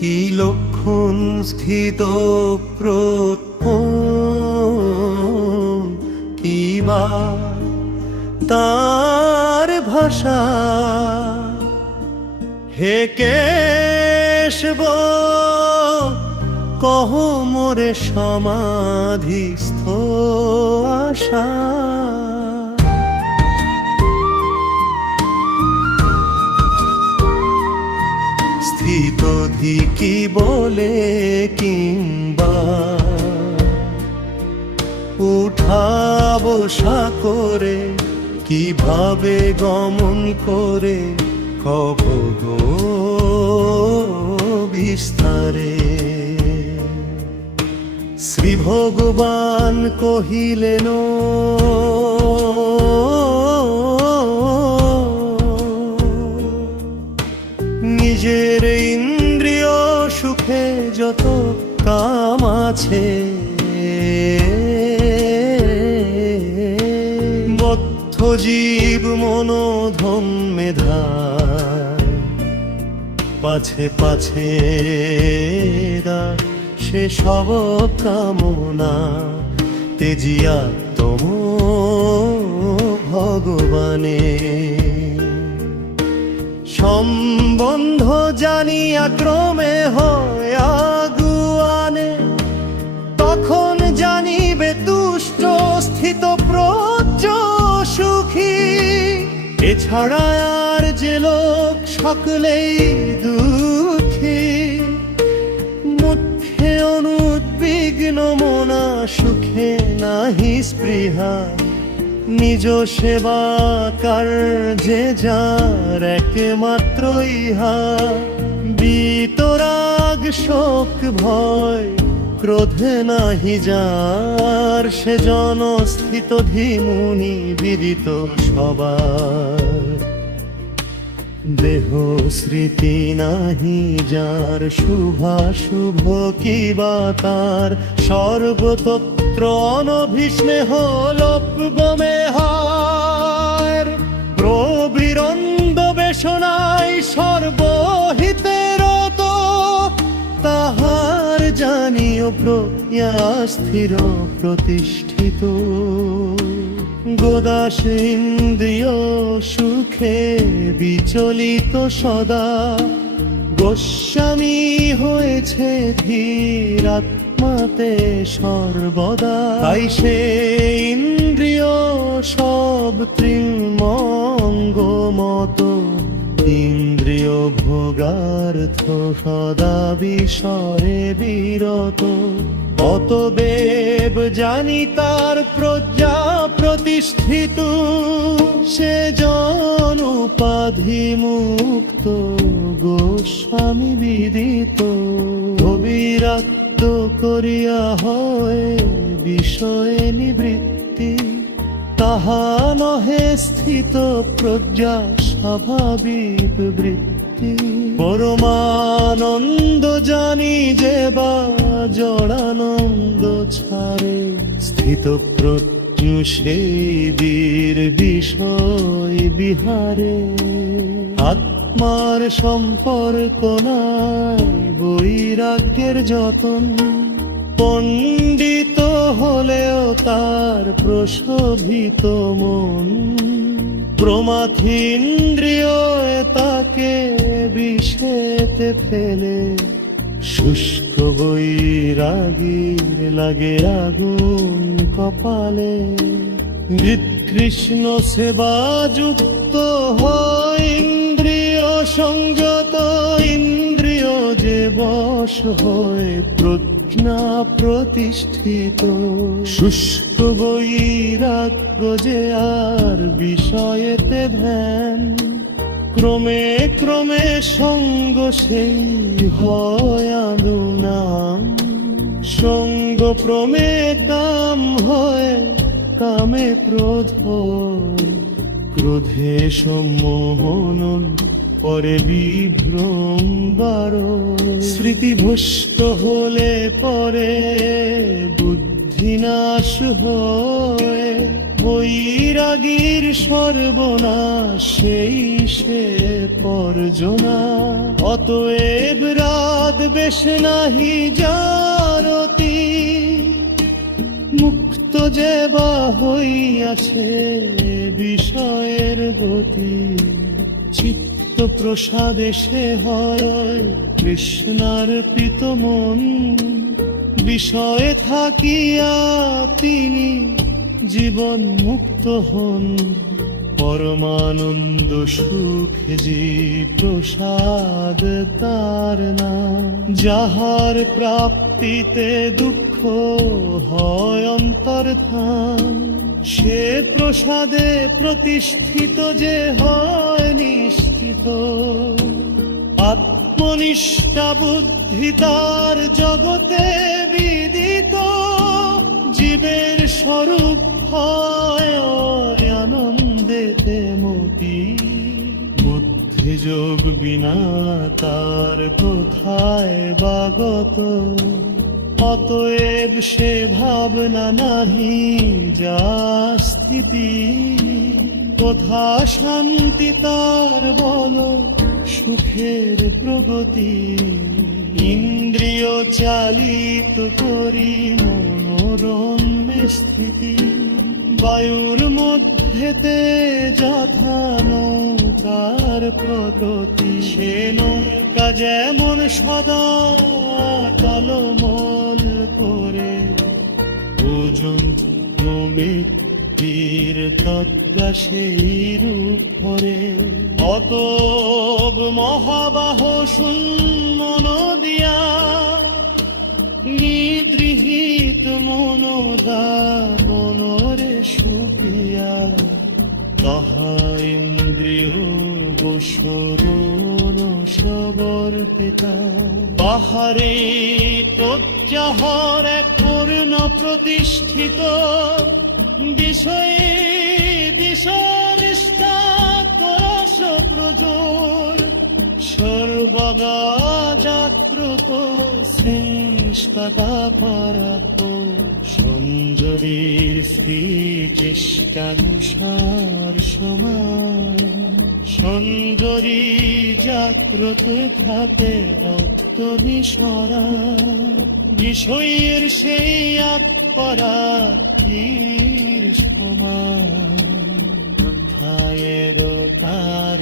কি লক্ষণ স্থিত কিবা তার ভাষা, হে কেশব কহ মোরে সমাধিস্থ আশা। স্থিতধিকি বলে কিংবা উঠা বসা করে, কিভাবে গমন করে কব গো বিস্তারে। শ্রী ভগবান কহিলেন নিজের ইন্দ্রিয় সুখে যত কাম আছে, বদ্ধ জীব মনোধন মেধা পাছে পাছে সে সব কামনা তেজিয়া তম ভগবানে। সম্বন্ধ জানিয়া ক্রমে হয় আগুয়ানে, তখন জানিবে তুষ্ট স্থিত প্রজ্ঞ সুখী। এছাড়া আর যে লোক সকলেই দুঃখী, মুখে অনুদ্বিগ্ন মনা সুখে নাহি স্পৃহা। নিজ সেবা কার্যে যার একমাত্র ইহা, বিতরাগ শোক ভয় ক্রোধে নাহি যার, সে জন স্থিত ধীমুনি বিদিত সবার। দেহ স্মৃতি নাহি যার, শুভাশুভ কিবা তার, সর্বতন্ত্র অনভিস্নেহ লোপগমে হার। প্রবীরন্দ বেশনায় সর্বহিতের তো, তাহার জানিও প্রজ্ঞা স্থির প্রতিষ্ঠিত। গোদাস ইন্দ্রিয় সুখে বিচলিত সদা, গোস্বামী হয়েছে ধীর আত্মাতে সর্বদা। তাই সে ইন্দ্রিয় সব ত্রিমঙ্গ মত, ইন্দ্রিয় ভোগার্থ সদা বিষয়ে বিরত। অতবেব জানি তার প্রজ্ঞা প্রতিষ্ঠিত, সে জন উপাধি মুক্ত গোস্বামী বিদিত। অবিরক্ত করিয়া হয় বিষয়ে নিবৃত্তি, তাহা নহে স্থিত প্রজ্ঞা স্বাভাবিক বৃত্তি। পরমানন্দ জানি যে বা জড়ানন্দ ছাড়ে, স্থিত প্রজ্ঞ সেই বীর বিষয় বিহারে। আত্মার সম্পর্ক নাই বৈরাগ্যের যতন, পণ্ডিত হলেও তার প্রশোভিত মন। প্রমাথিন্দ্রিয় তাকে বিষেতে ফেলে, শুষ্ক বৈরাগীর লাগে আগুন কপালে। কৃষ্ণ সেবা যুক্ত হয় ইন্দ্রিয় সংযত, ইন্দ্রিয় যে বশ হয় প্রজ্ঞা প্রতিষ্ঠিত। শুষ্ক বৈরাগ্য যে আর বিষয়েতে ধ্যান, ক্রমে ক্রমে সঙ্গ সেই হয় আদুনাম। সঙ্গ ক্রমে কাম হয়, কামে ক্রোধ হয়, ক্রোধে সম্মোহন পরে বিভ্রম বারোয়। স্মৃতিভ্রষ্ট হলে পরে বুদ্ধিনাশ হয়, বৈরাগীর সর্বনাশ সেই সে পরজনা। অতএব রাগ বেশ নাহি জানতি, মুক্ত যে বা হইয়াছে বিষয়ের গতি। চিত্ত প্রসাদে সে হয় কৃষ্ণার প্রীত মন, বিষয়ে থাকিয়া তিনি জীবন মুক্ত হন। পরমানন্দ সুখে জি প্রসাদ তার নাম, যাহার প্রাপ্তিতে দুঃখ হয় অন্তর্ধান। সে প্রসাদে প্রতিষ্ঠিত যে হয় নিশ্চিত, আত্মনিষ্ঠা বুদ্ধি তার জগতে বিদিত। জীবের স্বরূপ হয় আনন্দেতে মতি, বুদ্ধি যোগ বিনা তার কোথায় বাগত। অতএব সে ভাবনা নাহি যা স্থিতি, কোথা শান্তি তার বল সুখের প্রগতি। ইন্দ্রিয় চালিত করি মনোরমে স্থিতি, বায়ুর মধ্যেতে যথা নৌকার প্রগতি। সে নৌকা যেমন সদা টলমল করে, ওজন মৃত্যুর তজ্ঞা সেই রূপ ধরে। অতব মহাবাহ মন দিয়া, নিগৃহীত মনোদা মনরে সুপিয়া। তাহা ইন্দ্রিয় বশরণ সবর পিতা, বাহারে প্রত্যাহার এক পূর্ণ প্রতিষ্ঠিত। বিষয়ে দিশানিষ্ঠা করস প্রজোর, সর্বদা জাগ্রত শ্রেষ্ঠতা পরাত। সঞ্জরীর শ্রী চেষ্টানুসার সমান, সঞ্জরী জাগ্রত থাকে রক্ত বিসরা। বিষয়ের সেই আত্মরাত্রির সমান, তার